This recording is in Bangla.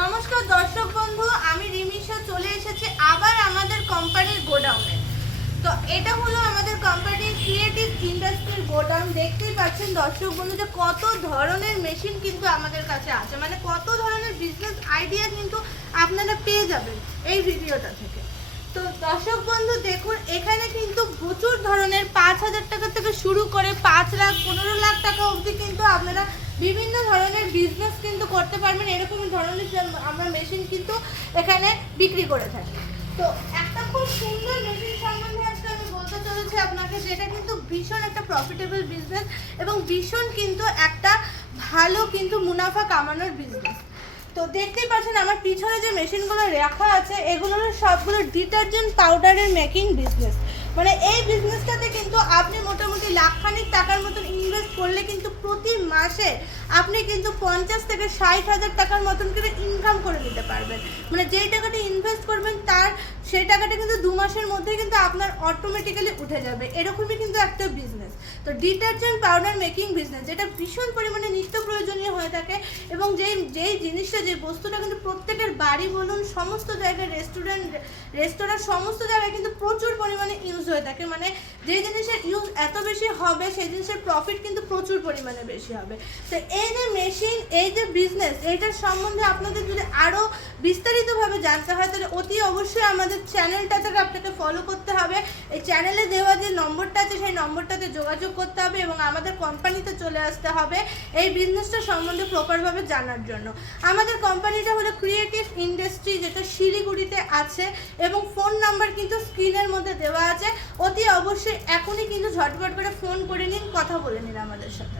নমস্কার দর্শক বন্ধু, আমি রিমিশা চলে এসেছি আবার আমাদের কোম্পানির গোডাউনে। তো এটা হলো আমাদের কোম্পানির ক্রিয়েটিভ ইন্ডাস্ট্রির গোডাউন। দেখতেই পাচ্ছেন দর্শক বন্ধু যে কত ধরনের মেশিন কিন্তু আমাদের কাছে আছে, মানে কত ধরনের বিজনেস আইডিয়া কিন্তু আপনারা পেয়ে যাবেন এই ভিডিওটা থেকে। তো দর্শক বন্ধু দেখুন, এখানে কিন্তু প্রচুর ধরনের 5,000 টাকা থেকে শুরু করে 5 লাখ 15 লাখ টাকা অবধি কিন্তু আপনারা বিভিন্ন ধরনের বিজনেস কিন্তু করতে পারবেন। এরকম ধরনের আমরা মেশিন কিন্তু এখানে বিক্রি করে থাকি। তো একটা খুব সুন্দর মেশিন সম্বন্ধে আজকে আমি বলতে চলেছি আপনাকে, যেটা কিন্তু ভীষণ একটা প্রফিটেবল বিজনেস এবং ভীষণ কিন্তু একটা ভালো কিন্তু মুনাফা কামানোর বিজনেস। তো দেখতেই পাচ্ছেন আমার পিছনে যে মেশিনগুলো রাখা আছে, এগুলো সবগুলো ডিটারজেন্ট পাউডারের মেকিং বিজনেস। মানে এই বিজনেসটাতে কিন্তু আপনি মোটামুটি লাখখানিক টাকার মতন ইনভেস্ট করলে কিন্তু প্রতি মাসে আপনি কিন্তু 50 থেকে 60,000 টাকার মতন করে ইনকাম করে নিতে পারবেন। মানে যেই টাকাটা ইনভেস্ট করবেন সেই টাকাটা কিন্তু 2 মাসের মধ্যে কিন্তু আপনার অটোমেটিক্যালি উঠে যাবে। এরকমই কিন্তু একটা বিজনেস। তো ডিটারজেন্ট পাউডার মেকিং বিজনেস, যেটা ভীষণ পরিমাণে নিত্য প্রয়োজনীয় হয়ে থাকে এবং যেই জিনিসটা, যে বস্তুটা কিন্তু প্রত্যেকের বাড়ি বলুন, সমস্ত জায়গায় রেস্তোরাঁ সমস্ত জায়গায় কিন্তু প্রচুর পরিমাণে ইউজ হয়ে থাকে। মানে যে জিনিসের ইউজ এত বেশি হবে সেই জিনিসের প্রফিট কিন্তু প্রচুর পরিমাণে বেশি হবে। তো এই যে মেশিন, এই যে বিজনেস, এইটার সম্বন্ধে আপনাদের যদি আরও বিস্তারিতভাবে জানতে হয় তাহলে অতি অবশ্যই আমাদের চ্যানেলটাতে আপনাকে ফলো করতে হবে। এই চ্যানেলে দেওয়া যে নম্বরটা আছে সেই নম্বরটাতে যোগাযোগ করতে হবে এবং আমাদের কোম্পানিতে চলে আসতে হবে এই বিজনেসটা সম্বন্ধে প্রপারভাবে জানার জন্য। আমাদের কোম্পানিটা হলো ক্রিয়েটিভ ইন্ডাস্ট্রি, যেটা শিলিগুড়িতে আছে এবং ফোন নাম্বার কিন্তু স্ক্রিনের মধ্যে দেওয়া আছে। অতি অবশ্যই এখনই কিন্তু ঝটপট করে ফোন করে নিন, কথা বলে নিন আমাদের সাথে।